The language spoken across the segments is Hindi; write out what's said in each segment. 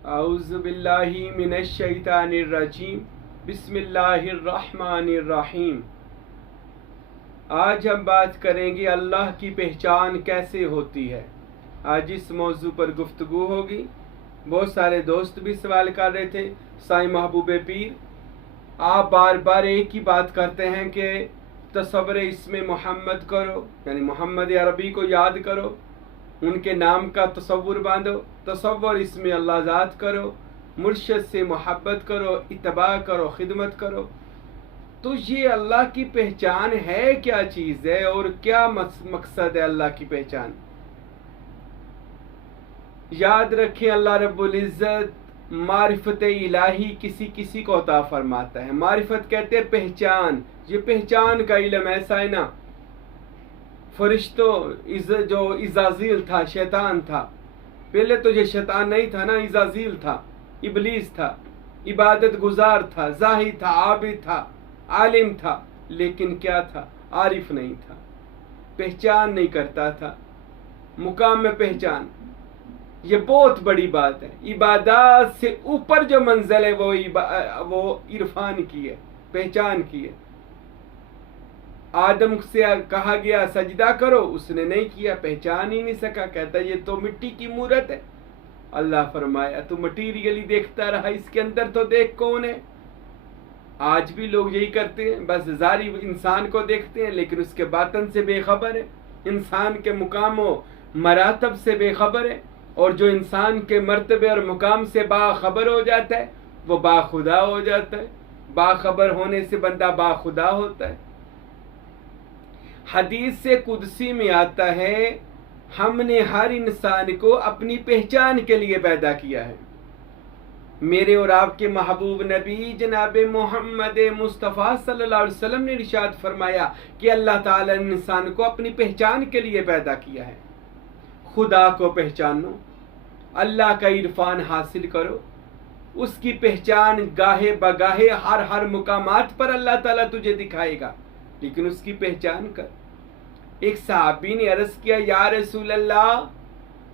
औज़ु बिल्लाहि मिनश शैतानिर रजीम। बिस्मिल्लाहिर रहमानिर रहीम। आज हम बात करेंगे अल्लाह की पहचान कैसे होती है। आज इस मौजू पर गुफ्तगू होगी। बहुत सारे दोस्त भी सवाल कर रहे थे, साईं महबूब पीर आप बार बार एक ही बात करते हैं कि तसव्वुर इसमें मोहम्मद करो, यानी मोहम्मद अरबी को याद करो, उनके नाम का तसव्वुर बांधो, तसव्वुर इसमें अल्लाह ज़ात करो, मुर्शिद से मोहब्बत करो, इत्तबा करो, खिदमत करो। तो ये अल्लाह की पहचान है क्या चीज़ है और क्या मकसद है अल्लाह की पहचान। याद रखें, अल्लाह रब्बुल इज़्ज़त मारिफत इलाही किसी किसी को अता फरमाता है। मारिफत कहते हैं पहचान। ये पहचान का इल्म ऐसा है ना, फरिश्तों जो इज़ाज़ील था, शैतान था, पहले तो ये शैतान नहीं था ना, इज़ाज़ील था, इबलीस था, इबादत गुजार था, ज़ाहिद था, आबिद था, आलिम था, लेकिन क्या था, आरिफ नहीं था, पहचान नहीं करता था। मुकाम में पहचान, ये बहुत बड़ी बात है। इबादत से ऊपर जो मंजिल है वो इरफान की है, पहचान की है। आदम से कहा गया सजदा करो, उसने नहीं किया, पहचान ही नहीं सका, कहता ये तो मिट्टी की मूरत है। अल्लाह फरमाया तू मटीरियली देखता रहा, इसके अंदर तो देख कौन है। आज भी लोग यही करते हैं, बस ज़ारी इंसान को देखते हैं लेकिन उसके बातन से बेखबर है, इंसान के मुकाम व मरातब से बेखबर है। और जो इंसान के मर्तबे और मुकाम से बाखबर हो जाता है वो बाखुदा हो जाता है। बाखबर होने से बंदा बाखुदा होता है। हदीस से कुदसी में आता है, हमने हर इंसान को अपनी पहचान के लिए पैदा किया है। मेरे और आपके महबूब नबी जनाब मोहम्मद मुस्तफ़ा सल्लल्लाहु अलैहि वसल्लम ने इरशाद फरमाया कि अल्लाह ताला ने इंसान को अपनी पहचान के लिए पैदा किया है। खुदा को पहचानो, अल्लाह का इरफान हासिल करो, उसकी पहचान गाहे बगाहे हर मुकामात पर अल्लाह ताला तुझे दिखाएगा, लेकिन उसकी पहचान कर। एक सहाबी ने अर्ज किया, या रसूल अल्लाह,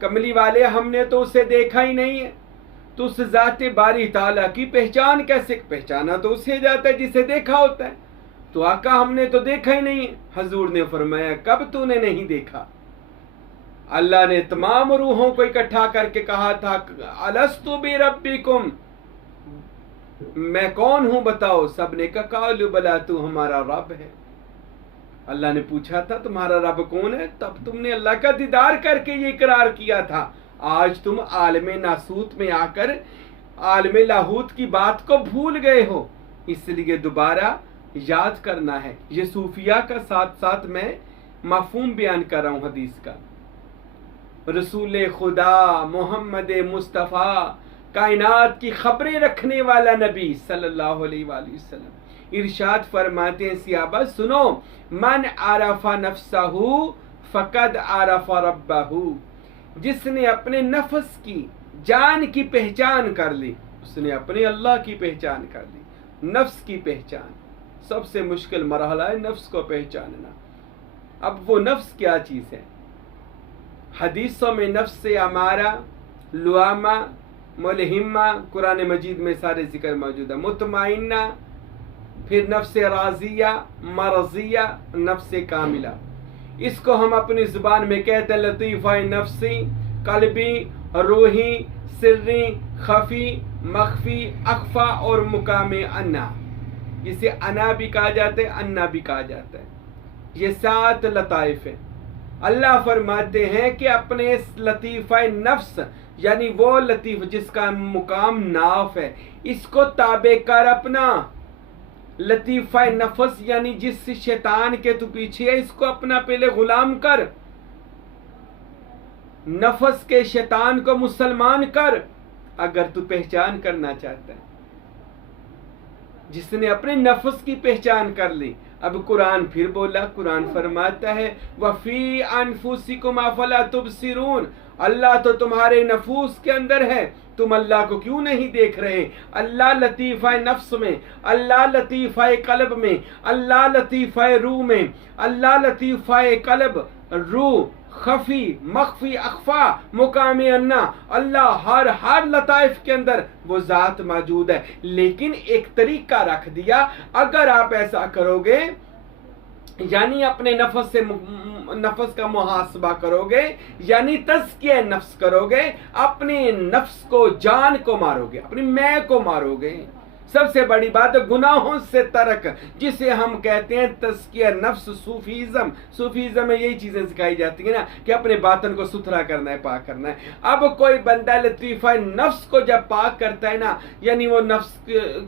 कमली वाले हमने तो उसे देखा ही नहीं है, तो उस ज़ाते बारी ताला की पहचान कैसे। पहचाना तो उसे जाता है जिसे देखा होता है, तो आका हमने तो देखा ही नहीं है। हजूर ने फरमाया, कब तूने नहीं देखा। अल्लाह ने तमाम रूहों को इकट्ठा करके कहा था, अलस्तु बिरब्बिकुम, मैं कौन हूं बताओ। सबने कहा कालू बला, तू हमारा रब है। अल्लाह ने पूछा था तुम्हारा रब कौन है, तब तुमने अल्लाह का दीदार करके ये इकरार किया था। आज तुम आलमे नासूत में आकर आलमे लाहूत की बात को भूल गए हो, इसलिए दोबारा याद करना है। ये सूफिया का साथ साथ मैं मफहूम बयान कर रहा हूं हदीस का। रसूल खुदा मोहम्मद मुस्तफ़ा, कायनात की खबरें रखने वाला नबी सल्लल्लाहु अलैहि वसल्लम इरशाद फरमाते हैं, सियाबा सुनो, मन आरफा नफ्सहू फकद आरफा रब्बहू, जिसने अपने नफ्स की, जान की पहचान कर ली, उसने अपने अल्लाह की पहचान कर ली। नफ्स की पहचान सबसे मुश्किल मरहला है, नफ्स को पहचानना। अब वो नफ्स क्या चीज़ है। हदीसों में नफ्स से अमारा, लुआमा, मुलहिमा, कुरान मजीद में सारे जिक्र मौजूद है। मुतमाइन्ना, फिर नफ्स राजिया, मरजिया, नफ्स कामिला। इसको हम अपनी जुबान में कहते हैं लतीफ़ा नफ्सी, कल्बी, रूही, सिर्री, खफी, मख्फी, अखफा और मुकाम अन्ना। इसे अना भी कहा जाता है, अन्ना भी कहा जाता है। ये 7 लताइफ हैं। अल्लाह फरमाते हैं कि अपने लतीफ़ा नफ्स, यानी वो लतीफ़ जिसका मुकाम नाफ है, इसको ताबे कर अपना। लतीफ़ा नफ्स यानी जिस शैतान के तू पीछे है, इसको अपना पहले गुलाम कर। नफ्स के शैतान को मुसलमान कर, अगर तू पहचान करना चाहता है। जिसने अपने नफ्स की पहचान कर ली। अब कुरान फिर बोला, कुरान फरमाता है, वफी अनफुसिकुम अफला तुबसिरून, अल्लाह तो तुम्हारे नफूस के अंदर है, तुम अल्लाह को क्यों नहीं देख रहे। अल्लाह लतीफ़ा नफ्स में, अल्लाह लतीफ़ा कल्ब में, अल्लाह लतीफ़ा रूह में, अल्लाह लतीफ़ा कल्ब, रूह, खफी, मख्फी, अख्फा, मुकाम अन्ना, अल्लाह हर लताइफ के अंदर वो ज़ात मौजूद है। लेकिन एक तरीका रख दिया, अगर आप ऐसा करोगे यानी अपने नफ्स का मुहासबा करोगे, यानी तज़किया नफ्स करोगे, अपने नफ्स को, जान को मारोगे, अपनी मैं को मारोगे। सबसे बड़ी बात है गुनाहों से तरक, जिसे हम कहते हैं तज़किया नफ्स, सूफीज़म में यही चीज़ें सिखाई जाती है ना कि अपने बातन को सुथरा करना है, पाक करना है। अब कोई बंदा लतीफ़ा नफ्स को जब पाक करता है ना, यानी वो नफ्स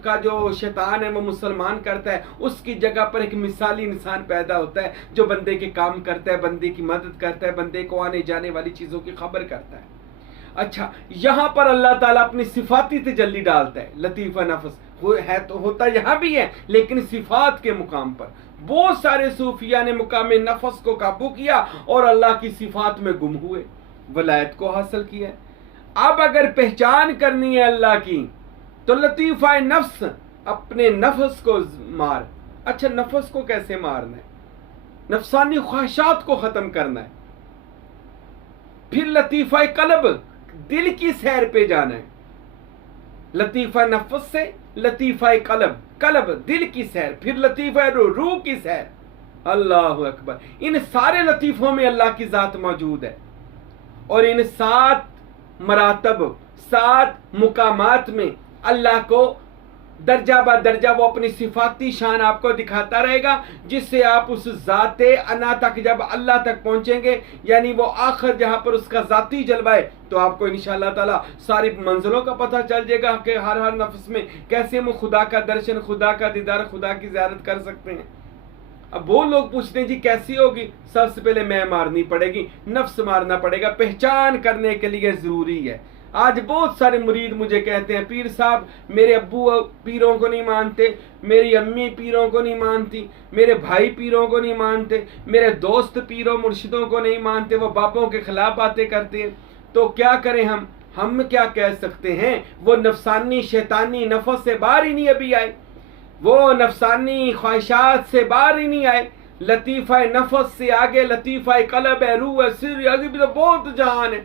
का जो शैतान है वो मुसलमान करता है, उसकी जगह पर एक मिसाली इंसान पैदा होता है जो बंदे के काम करता है, बंदे की मदद करता है, बंदे को आने जाने वाली चीज़ों की खबर करता है। अच्छा, यहाँ पर अल्लाह ताला अपनी सिफाती तजल्ली डालता है। लतीफ़ा नफ्स है तो होता यहाँ भी है, लेकिन सिफात के मुकाम पर बहुत सारे सूफिया ने मुकाम नफ्स को काबू किया और अल्लाह की सिफात में गुम हुए, वलायत को हासिल किया। अब अगर पहचान करनी है अल्लाह की तो लतीफ़ा नफ्स, अपने नफ्स को मार। अच्छा, नफ्स को कैसे मारना है? नफसानी ख्वाहिशात को खत्म करना है। फिर लतीफ़ा कल्ब, दिल की सैर पे जाना है। लतीफ़ा नफ्स से लतीफ़ा कल्ब दिल की सैर, फिर लतीफ़ा रूह की सैर। अल्लाहु अकबर। इन सारे लतीफ़ों में अल्लाह की ज़ात मौजूद है और इन 7 मरातब, 7 मुकामात में अल्लाह को दर्जा ब दर्जा वो अपनी सिफाती शान आपको दिखाता रहेगा, जिससे आप उस ज़ाते अना तक, जब अल्लाह तक पहुंचेंगे, यानी वो आखिर जहां पर उसका ज़ाती जलवा है, तो आपको इंशाअल्लाह ताला सारी मंजिलों का पता चल जाएगा कि हर नफ्स में कैसे हम खुदा का दर्शन, खुदा का दीदार, खुदा की ज़ियारत कर सकते हैं। अब वो लोग पूछते हैं जी कैसी होगी? सबसे पहले मैं मारनी पड़ेगी, नफ्स मारना पड़ेगा। पहचान करने के लिए ज़रूरी है। आज बहुत सारे मुरीद मुझे कहते हैं पीर साहब मेरे अब्बू पीरों को नहीं मानते, मेरी अम्मी पीरों को नहीं मानती, मेरे भाई पीरों को नहीं मानते, मेरे दोस्त पीरों मुर्शिदों को नहीं मानते, वो बापों के खिलाफ बातें करते हैं। तो क्या करें हम क्या कह सकते हैं? वो नफसानी शैतानी नफस से बाहर ही नहीं अभी आए, वो नफसानी ख्वाहिशात से बाहर ही नहीं आए। लतीफ़ा नफस से आगे लतीफ़ा कल्ब है, रूह है, सिर, आगे भी तो बहुत जहान है।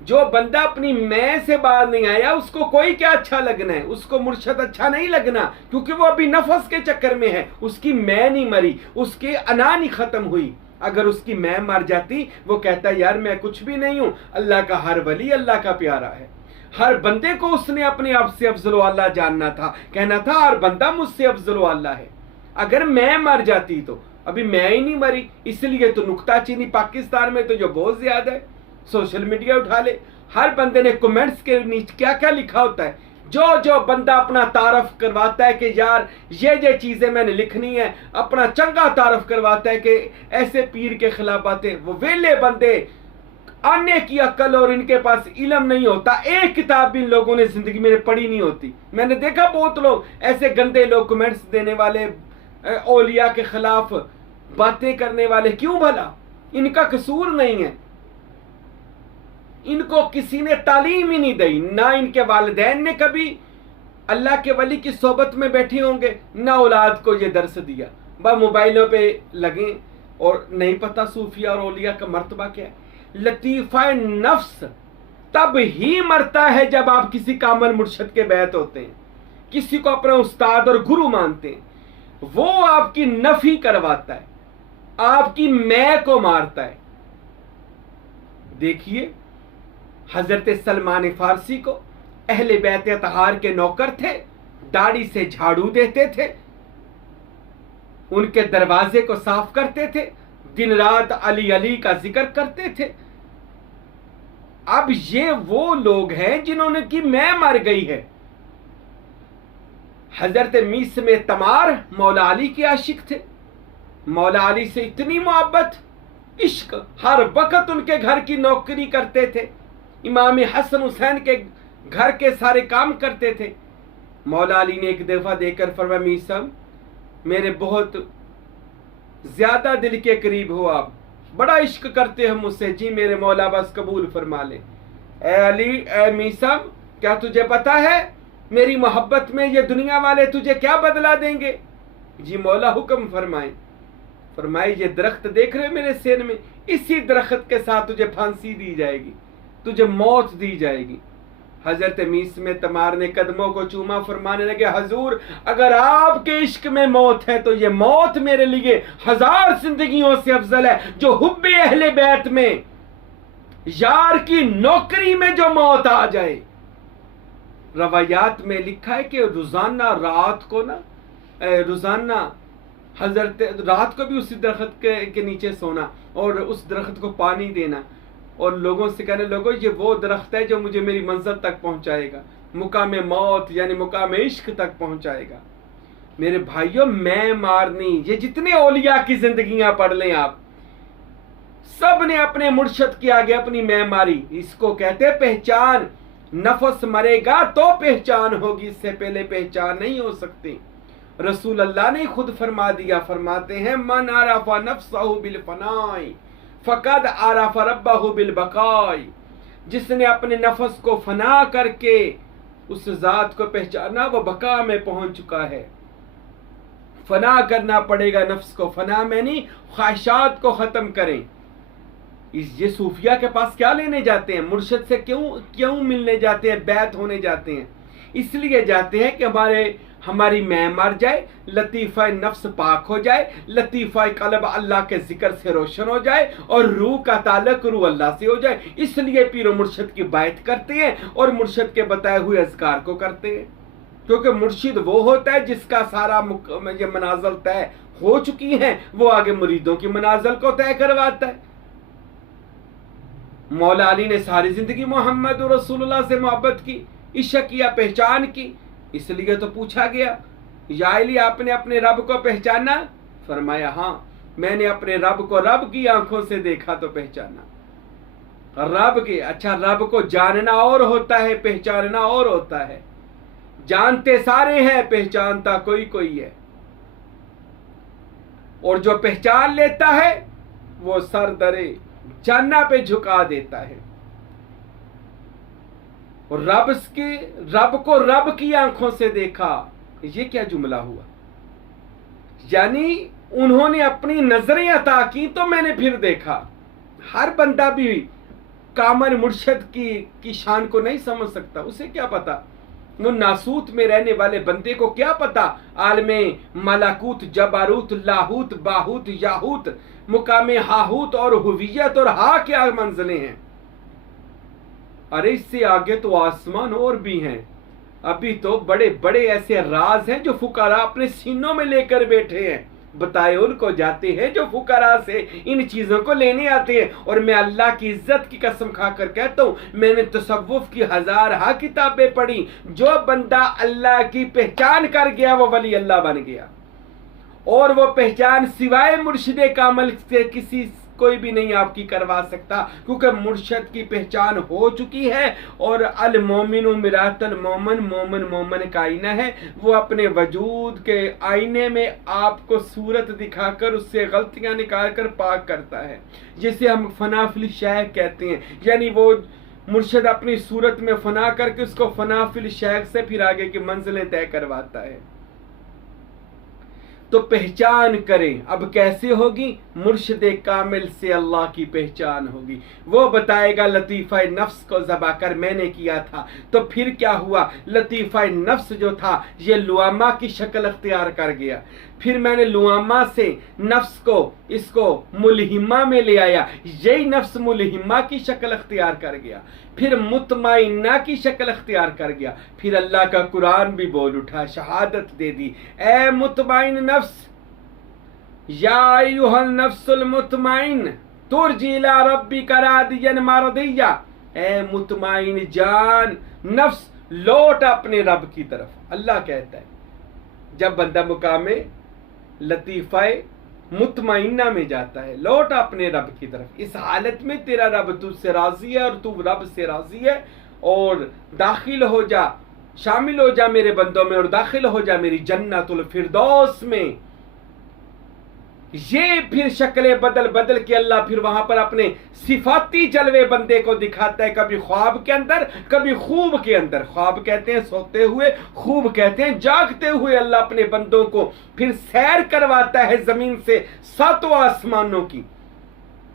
जो बंदा अपनी मैं से बाहर नहीं आया उसको कोई क्या अच्छा लगना है, उसको मुर्शद अच्छा नहीं लगना, क्योंकि वो अभी नफस के चक्कर में है। उसकी मैं नहीं मरी, उसकी अना नहीं खत्म हुई। अगर उसकी मैं मर जाती, वो कहता यार मैं कुछ भी नहीं हूं। अल्लाह का हर वली अल्लाह का प्यारा है। हर बंदे को उसने अपने आप से अफजल अल्लाह जानना था, कहना था हर बंदा मुझसे अफजल अल्लाह है। अगर मैं मर जाती तो अभी मैं ही नहीं मरी, इसलिए तो नुक्ताचीनी पाकिस्तान में तो जो बहुत ज्यादा है। सोशल मीडिया उठा ले, हर बंदे ने कमेंट्स के नीचे क्या क्या लिखा होता है। जो बंदा अपना तारफ करवाता है कि यार ये चीजें मैंने लिखनी है, अपना चंगा तारफ करवाता है कि ऐसे पीर के खिलाफ बातें, वो वेले बंदे, आने की अक्ल और इनके पास इल्म नहीं होता। एक किताब भी इन लोगों ने जिंदगी में पढ़ी नहीं होती। मैंने देखा बहुत लोग ऐसे गंदे लोग कमेंट्स देने वाले, औलिया के खिलाफ बातें करने वाले। क्यों भला? इनका कसूर नहीं है, इनको किसी ने तालीम ही नहीं दी, ना इनके वालिदैन ने कभी अल्लाह के वली की सोबत में बैठे होंगे, ना औलाद को ये दर्स दिया। बस मोबाइलों पे लगे और नहीं पता सूफिया और औलिया का मर्तबा क्या है। लतीफ़ा नफ्स तब ही मरता है जब आप किसी कामल मुर्शद के बैत होते हैं, किसी को अपना उस्ताद और गुरु मानते हैं। वो आपकी नफी करवाता है, आपकी मैं को मारता है। देखिए हजरत सलमान फारसी को अहले बैत अतहार के नौकर थे, दाढ़ी से झाड़ू देते थे, उनके दरवाजे को साफ करते थे, दिन रात अली अली का जिक्र करते थे। अब ये वो लोग हैं जिन्होंने की मैं मर गई है। हजरत मीस में तमार मौला अली के आशिक थे, मौला अली से इतनी मोहब्बत, इश्क, हर वक्त उनके घर की नौकरी करते थे, इमाम हसन हुसैन के घर के सारे काम करते थे। मौला अली ने एक दफा देकर फरमाया मीर साहब मेरे बहुत ज्यादा दिल के करीब हो, आप बड़ा इश्क करते हैं मुझसे, जी मेरे मौला बस कबूल फरमा ले। ए अली, ए मीर साहब क्या तुझे पता है मेरी मोहब्बत में ये दुनिया वाले तुझे क्या बदला देंगे? जी मौला हुक्म फरमाए। फरमाए ये दरख्त देख रहे हो मेरे सिर में, इसी दरख्त के साथ तुझे फांसी दी जाएगी, तुझे मौत दी जाएगी। हजरत मीस में तमार ने कदमों को चूमा, फरमाने लगे हजूर अगर आपके इश्क में मौत है तो ये मौत मेरे लिए 1000 जिंदगियों से अफजल है। जो हुब्बे अहले बैत में यार की नौकरी में जो मौत आ जाए। रवायात में लिखा है कि रोजाना रात को ना, रोजाना हजरत रात को भी उसी दरख्त के नीचे सोना और उस दरख्त को पानी देना और लोगों से कहने लोगों ये वो दरख्त है जो मुझे मेरी मंजिल तक पहुंचाएगा, मुकाम मौत यानी मुकाम इश्क तक पहुंचाएगा। मेरे भाइयों मैं मारनी, ये जितने औलिया की जिंदगियां पढ़ लें आप, सब ने अपने मुर्शद के आगे अपनी मैं मारी। इसको कहते हैं पहचान। नफस मरेगा तो पहचान होगी, इससे पहले पहचान नहीं हो सकती। रसूल अल्लाह ने खुद फरमा दिया, फरमाते हैं मन आराफा नफ्सहु बिल फनाई फकद आराफा रब्बहु बिल बकाई। जिसने अपने नफस को फना करके उस जात को पहचाना वो बका में पहुंच चुका है। फना करना पड़ेगा नफ्स को, फना में नहीं ख्वाहिशात को खत्म करें। ये सूफिया के पास क्या लेने जाते हैं, मुर्शिद से क्यों मिलने जाते हैं, बैत होने जाते हैं? इसलिए जाते हैं कि हमारी मैं मर जाए, लतीफ़ा नफ्स पाक हो जाए, लतीफ़ा कल्ब अल्लाह के जिक्र से रोशन हो जाए और रूह का ताल्लुक रूह अल्लाह से हो जाए। इसलिए पीरो मुर्शिद की बात करते हैं और मुर्शिद के बताए हुए अज़कार को करते हैं, क्योंकि मुर्शिद वो होता है जिसका सारा ये मनाज़िल तय हो चुकी है, वो आगे मुरीदों की मनाज़िल को तय करवाता है। मौला अली ने सारी जिंदगी मोहम्मद रसूलुल्लाह से मोहब्बत की, इश्क किया, पहचान की। इसलिए तो पूछा गया या अली आपने अपने रब को पहचाना? फरमाया हाँ मैंने अपने रब को रब की आंखों से देखा तो पहचाना। रब के, अच्छा रब को जानना और होता है, पहचानना और होता है। जानते सारे हैं, पहचानता कोई कोई है। और जो पहचान लेता है वो सर दरे जन्ना पे झुका देता है। और रब को रब की आंखों से देखा, ये क्या जुमला हुआ? यानी उन्होंने अपनी नजरें अता की तो मैंने फिर देखा। हर बंदा भी कामल मुर्शद की शान को नहीं समझ सकता। उसे क्या पता, वो नासूत में रहने वाले बंदे को क्या पता आलमे मलाकूत जबारूत लाहूत बाहूत याहूत मुकामे हाहूत और हुवियत और हा क्या मंजिलें हैं। अरे इससे आगे तो आसमान और भी हैं। अभी तो बड़े बड़े ऐसे राज हैं जो फुकारा अपने सीनों में लेकर बैठे हैं। बताए उनको जाते हैं जो फुकारा से इन चीजों को लेने आते हैं। और मैं अल्लाह की इज्जत की कसम खाकर कहता हूं, मैंने तसव्वुफ की 1000 किताबें पढ़ी। जो बंदा अल्लाह की पहचान कर गया वो वली अल्लाह बन गया। और वो पहचान सिवाय मुर्शिद कामल से कोई भी नहीं आपकी करवा सकता, क्योंकि मुर्शद की पहचान हो चुकी है। और अल मोमिनु मिरातल मोमन, मोमन मोमन का आईना है। वो अपने वजूद के आईने में आपको सूरत दिखाकर उससे गलतियां निकाल कर पाक करता है, जिसे हम फनाफिल शैख कहते हैं। यानी वो मुर्शद अपनी सूरत में फना करके उसको फनाफिल शैख से फिर आगे की मंजिलें तय करवाता है। तो पहचान करें। अब कैसे होगी? मुर्शिद कामिल से अल्लाह की पहचान होगी। वो बताएगा लतीफ़ा नफ्स को ज़बा कर मैंने किया था। तो फिर क्या हुआ? लतीफ़ा नफ्स जो था ये लुआमा की शक्ल अख्तियार कर गया। फिर मैंने लुआमा से नफ्स को इसको मुलहिमा में ले आया। यही नफ्स मुलहिमा की शक्ल अख्तियार कर गया। फिर मुतमइन्ना की शक्ल अख्तियार कर गया। फिर अल्लाह का कुरान भी बोल उठा, शहादत दे दी, ए मुतमइन्न नफ्स, या अय्युहन नफ्सुल मुतमइन्न तुरजी इला रब्बिका रादियन मरदिया। ए मुतमइन्न जान नफ्स लौट अपने रब की तरफ। अल्लाह कहता है जब बंदा मुकामे लतीफ़ा मुतमइन्ना में जाता है, लौट अपने रब की तरफ। इस हालत में तेरा रब तुझसे राजी है और तू रब से राजी है। और दाखिल हो जा, शामिल हो जा मेरे बंदों में और दाखिल हो जा मेरी जन्नतुल फिरदौस में। ये फिर शक्लें बदल बदल के अल्लाह फिर वहां पर अपने सिफाती जलवे बंदे को दिखाता है। कभी ख्वाब के अंदर, कभी खूब के अंदर। ख्वाब कहते हैं सोते हुए, खूब कहते हैं जागते हुए। अल्लाह अपने बंदों को फिर सैर करवाता है जमीन से 7 आसमानों की।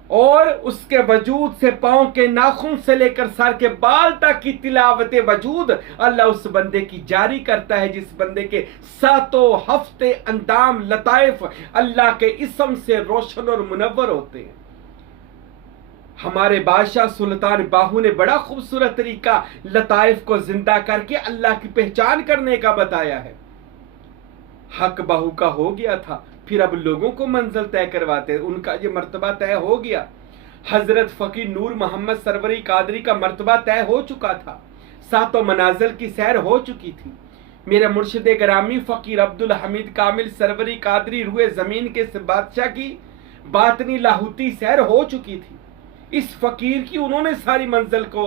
और उसके वजूद से पांव के नाखून से लेकर सर के बाल तक की तिलावत वजूद अल्लाह उस बंदे की जारी करता है, जिस बंदे के सातों हफ्ते अंदाम लताइफ अल्लाह के इसम से रोशन और मुनव्वर होते हैं। हमारे बादशाह सुल्तान बाहू ने बड़ा खूबसूरत तरीका लताइफ को जिंदा करके अल्लाह की पहचान करने का बताया है। हक बाहू का हो गया था, फिर अब लोगों को मंजिल तय करवाते, उनका ये मर्तबा तय हो गया। हजरत फकीर नूर मोहम्मद सरवरी कादरी का मर्तबा तय हो चुका था, सातों मनाजिल की सैर हो चुकी थी। मेरे मुर्शिद ग्रामी फकीर अब्दुल हमीद कामिल सरवरी कादरी रूए जमीन के बादशाह की बातनी लाहौती सैर हो चुकी थी। इस फकीर की उन्होंने सारी मंजिल को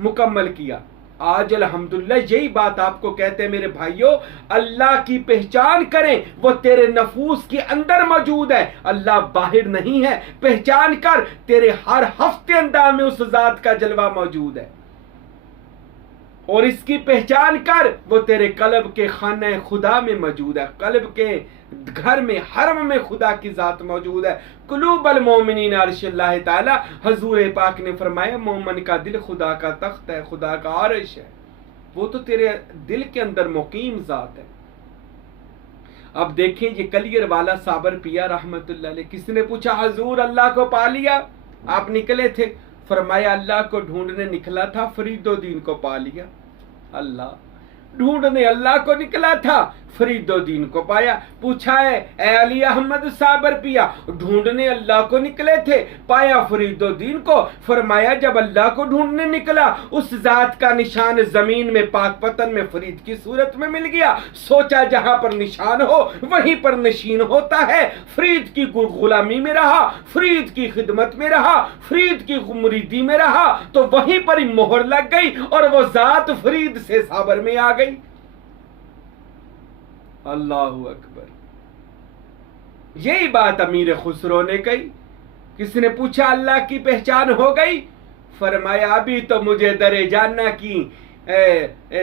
मुकम्मल किया। आज अल्हम्दुलिल्लाह यही बात आपको कहते हैं मेरे भाइयों, अल्लाह की पहचान करें, वो तेरे नफूस के अंदर मौजूद है, अल्लाह बाहर नहीं है। पहचान कर, तेरे हर हफ्ते अंदाज में उस जात का जलवा मौजूद है। और इसकी पहचान कर, वो तेरे कल्ब के खाने खुदा में मौजूद है, कल्ब के घर में हरम में खुदा की जात मौजूद है। कुलूबल मोमिनीन अर्शल्लाह ताला, हजूर पाक ने फरमाया मोमिन का दिल खुदा का तख्त है, खुदा का आरश है, वो तो तेरे दिल के अंदर मुकीम जात है। अब देखें ये कलियर वाला साबर पिया रहमतुल्लाह अलैह, किसने पूछा हजूर अल्लाह को पा लिया? आप निकले थे? फरमाया अल्लाह को ढूंढने निकला था, फरीदुद्दीन को पा लिया। अल्लाह ढूंढने अल्लाह को निकला था, फरीदुद्दीन को पाया। पूछा है ए अली अहमद साबर पिया, ढूंढने अल्लाह को निकले थे, पाया फरीदुद्दीन को। फरमाया जब अल्लाह को ढूंढने निकला, उस जात का निशान जमीन में पाक पतन में फरीद की सूरत में मिल गया। सोचा जहां पर निशान हो वहीं पर नशीन होता है। फरीद की गुलामी में रहा, फरीद की खिदमत में रहा, फरीद की मुरीदी में रहा, तो वहीं पर ही मोहर लग गई और वो जात फरीद से साबर में आ गई। अल्लाहु अकबर। यही बात अमीर खुसरो ने कही। किसने पूछा अल्लाह की पहचान हो गई? फरमाया अभी तो मुझे दरे जान्ना की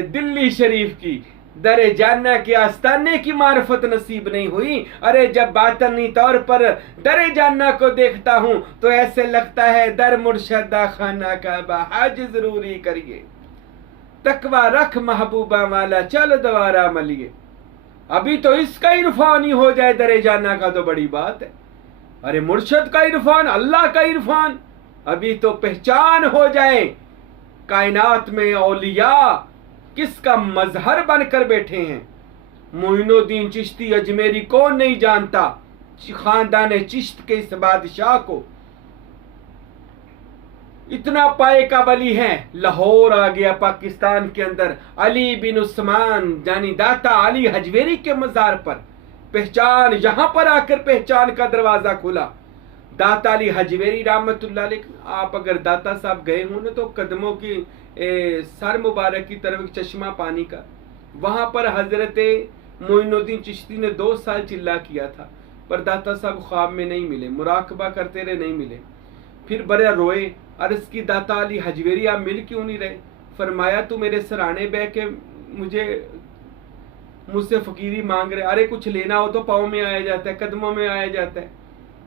दिल्ली शरीफ की दरे जान्ना के आस्ताने की मार्फत नसीब नहीं हुई। अरे जब बातनी तौर पर दरे जान्ना को देखता हूं तो ऐसे लगता है दर मुर्शदा खाना का बहाज जरूरी करिए, तकवा रख महबूबा वाला चल दोबारा मलिए। अभी तो इसका इरफान ही हो जाए दरे जाना का तो बड़ी बात है। अरे मुर्शद का इरफान, अल्लाह का इरफान, अभी तो पहचान हो जाए। कायनात में औलिया किसका मजहर बनकर बैठे हैं। मोइनुद्दीन चिश्ती अजमेरी कौन नहीं जानता, खानदान चिश्त के इस बादशाह को। इतना पाए का वली है। लाहौर आ गया पाकिस्तान के अंदर, अली बिन उस्मान यानी दाता अली हजवेरी के मजार पर पहचान, यहां पर आकर पहचान का दरवाजा खुला। दाता अली हजवेरी रहमतुल्लाह अलैह। आप अगर दाता साहब गए हो ना तो कदमों की सर मुबारक की तरफ चश्मा पानी का, वहां पर हजरत मोइनुद्दीन चिश्ती ने 2 साल चिल्ला किया था, पर दाता साहब ख्वाब में नहीं मिले, मुराकबा करते रहे नहीं मिले। फिर बड़े रोए, अर्ज की दाता अली हजवेरी आप मिल क्यों नहीं रहे? फरमाया तू मेरे सराने बह के मुझसे फकीरी मांग रहे। अरे कुछ लेना हो तो पाँव में आया जाता है, कदमों में आया जाता है।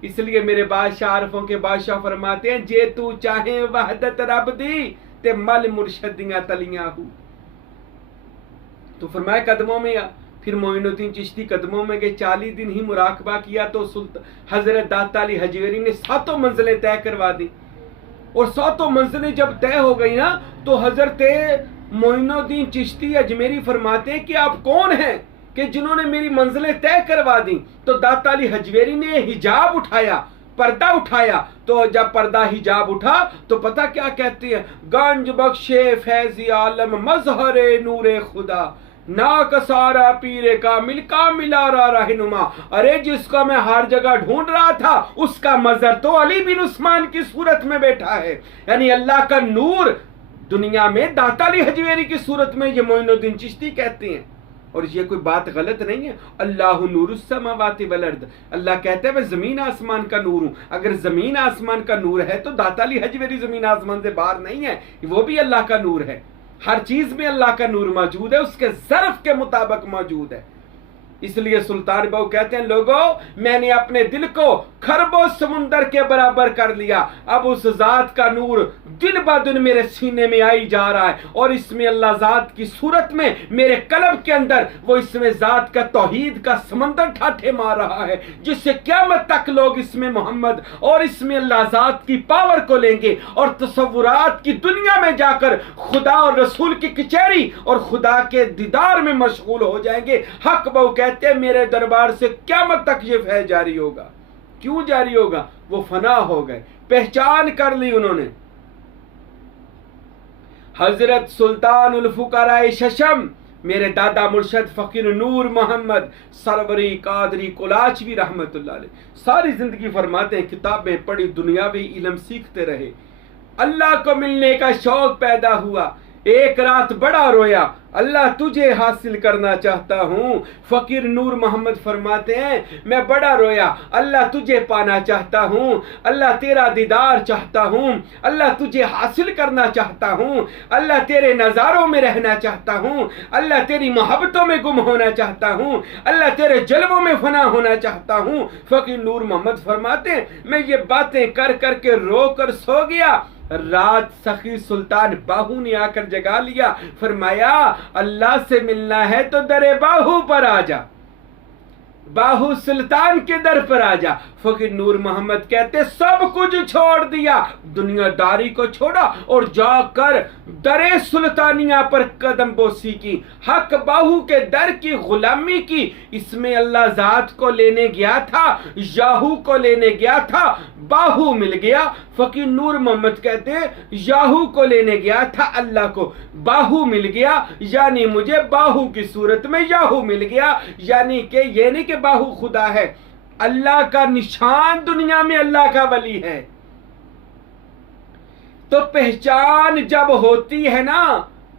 इसलिए मेरे बादशाह आरफों के बादशाह फरमाते हैं जे तू चाहे वहदत रब दी ते मल मुर्शदियां तलियां हूं। तो फरमाया कदमों में आ। फिर मोइनुद्दीन चिश्ती कदमों में गए, 40 दिन ही मुराकबा किया तो हजरत दाता अली हजवेरी ने 7 मंजिलें तय करवा दी। और 7 मंजिलें जब तय हो गई ना तो हजरत मोइनुद्दीन चिश्ती अजमेरी फरमाते हैं कि आप कौन हैं कि जिन्होंने मेरी मंजिलें तय करवा दी। तो दाता अली हजवेरी ने हिजाब उठाया, पर्दा उठाया। तो जब पर्दा हिजाब उठा तो पता क्या कहते हैं, गंज बख्शे फैजी आलम मजहरे नूरे खुदा ना कसारा पीरे का मिलारा रहनुमा। अरे जिसको मैं हर जगह ढूंढ रहा था उसका मजर तो अली बिन उस्मान की सूरत में बैठा है। यानी अल्लाह का नूर दुनिया में दाता अली हजवेरी की सूरत में, ये मोइनुद्दीन चिश्ती कहते हैं। और ये कोई बात गलत नहीं है। अल्लाह नूरुस समावाति वल अर्द, अल्लाह कहते हैं मैं जमीन आसमान का नूर हूं। अगर जमीन आसमान का नूर है तो दाता अली हजवेरी जमीन आसमान से बाहर नहीं है, वो भी अल्लाह का नूर है। हर चीज में अल्लाह का नूर मौजूद है, उसके ज़र्फ के मुताबिक मौजूद है। इसलिए सुल्तान बहू कहते हैं, लोगों मैंने अपने दिल को खरबों समुंदर के बराबर कर लिया। अब उस जात का नूर दिन ब दिन मेरे सीने में आई जा रहा है और इसमें अल्लाह जात की सूरत में मेरे कल्ब के अंदर वो इसमें जात का तौहीद का समंदर ठाठे मार रहा है, जिससे क़यामत तक लोग इसमें मोहम्मद और इसमें अल्लाह जात की पावर को लेंगे और तसव्वुरात की दुनिया में जाकर खुदा और रसूल की कचहरी और खुदा के दीदार में मशगूल हो जाएंगे। हक बहू कहते हैं, मेरे दरबार से क़यामत तक ये फैज़ जारी होगा। क्यों जारी होगा? वो फना हो गए, पहचान कर ली उन्होंने। हजरत सुल्तान उल फुकराए शशम मेरे दादा मुर्शद फकीर नूर मोहम्मद सरवरी कादरी कोलाचवी रहमतुल्लाह अलैह सारी जिंदगी फरमाते हैं, किताबें पढ़ी, दुनियावी इल्म सीखते रहे, अल्लाह को मिलने का शौक पैदा हुआ। एक रात बड़ा रोया, अल्लाह तुझे हासिल करना चाहता हूँ। फकीर नूर मोहम्मद फरमाते हैं, मैं बड़ा रोया, अल्लाह तुझे पाना चाहता हूँ, अल्लाह तेरा दीदार चाहता हूँ, अल्लाह तुझे हासिल करना चाहता हूँ, अल्लाह तेरे नज़ारों में रहना चाहता हूँ, अल्लाह तेरी मोहब्बतों में गुम होना चाहता हूँ, अल्लाह तेरे जलवों में फना होना चाहता हूँ। फकीर नूर मोहम्मद फरमाते हैं, मैं ये बातें कर कर के रो कर सो गया। रात सखी सुल्तान बाहू ने आकर जगा लिया, फरमाया अल्लाह से मिलना है तो दरे बाहू पर आ जा, बाहू सुल्तान के दर पर आ जा। फकीर नूर मोहम्मद कहते सब कुछ छोड़ दिया, दुनियादारी को छोड़ा और जाकर दरे सुल्तानिया पर कदम बोसी की, हक बाहू के दर की गुलामी की। इसमें अल्लाह जात को लेने गया था, याहू को लेने गया था, बाहू मिल गया। फकीर नूर मोहम्मद कहते हैं, याहू को लेने गया था अल्लाह को, बाहू मिल गया, यानी मुझे बाहू की सूरत में याहू मिल गया। यानी कि ये नहीं कि बाहू खुदा है, अल्लाह का निशान दुनिया में अल्लाह का वली है। तो पहचान जब होती है ना,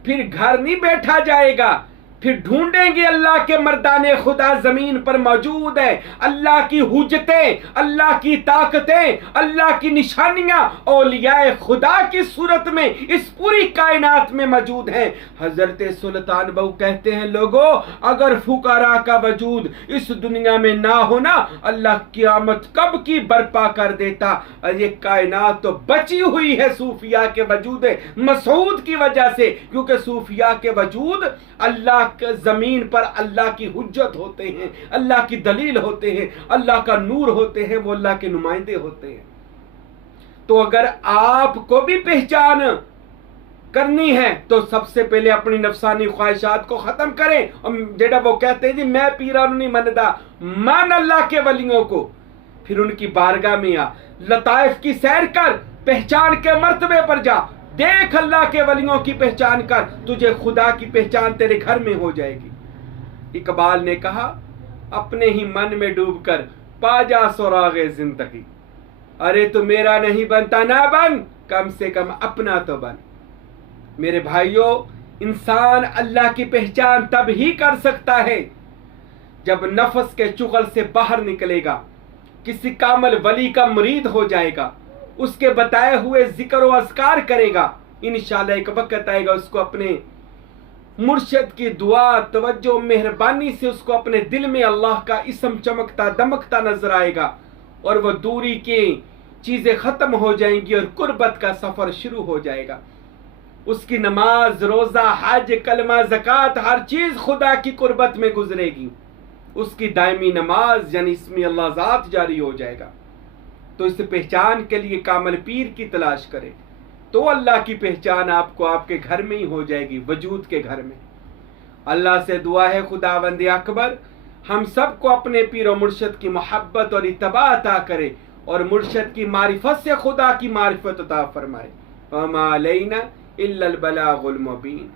फिर घर नहीं बैठा जाएगा, फिर ढूंढेंगे अल्लाह के मर्दाने खुदा जमीन पर मौजूद है। अल्लाह की हुज्जतें, अल्लाह की ताकतें, अल्लाह की निशानियां औलियाए खुदा की सूरत में इस पूरी कायनात में मौजूद हैं। हजरत सुल्तान बहू कहते हैं, लोगों अगर फुकारा का वजूद इस दुनिया में ना होना, अल्लाह क़यामत कब की बर्पा कर देता। ये कायनात तो बची हुई है सूफिया के वजूद मसूद की वजह से, क्योंकि सूफिया के वजूद अल्लाह जमीन पर अल्लाह की हुज्जत होते हैं, अल्लाह की दलील होते हैं, अल्लाह का नूर होते हैं, वो अल्लाह के नुमाइंदे होते हैं। तो अगर आपको भी पहचान करनी है तो सबसे पहले अपनी नफसानी ख्वाहिशात को खत्म करें। और जेड़ा वो कहते हैं जी मैं पीरा नहीं मनदा, मान अल्लाह के वलियों को, फिर उनकी बारगाह में आ, लताइफ की सैर कर, पहचान के मर्तबे पर जा, देख अल्लाह के वलियों की पहचान कर, तुझे खुदा की पहचान तेरे घर में हो जाएगी। इकबाल ने कहा, अपने ही मन में डूबकर पा जा सुरागे जिंदगी, अरे तू मेरा नहीं बनता ना बन, कम से कम अपना तो बन। मेरे भाइयों, इंसान अल्लाह की पहचान तब ही कर सकता है जब नफ्स के चुगल से बाहर निकलेगा, किसी कामल वली का मुरीद हो जाएगा, उसके बताए हुए जिक्र व अज़कार करेगा, इंशाअल्लाह एक वक्त आएगा उसको अपने मुर्शिद की दुआ तवज्जो मेहरबानी से उसको अपने दिल में अल्लाह का इसम चमकता दमकता नजर आएगा और वह दूरी की चीजें खत्म हो जाएंगी और कुर्बत का सफर शुरू हो जाएगा। उसकी नमाज, रोजा, हज, कलमा, ज़कात हर चीज खुदा की कुर्बत में गुजरेगी। उसकी दायमी नमाज यानी इसमें अल्लाह ज़ात जारी हो जाएगा। तो इस पहचान के लिए कामल पीर की तलाश करें, तो अल्लाह की पहचान आपको आपके घर में ही हो जाएगी, वजूद के घर में। अल्लाह से दुआ है खुदावंद अकबर हम सबको अपने पीर और मुर्शिद की मोहब्बत और इत्तबा अता करे और मुर्शिद की मारिफत से खुदा की मारिफत अता फरमाए। वमा अलैना इल्लल बलागुल मुबीन।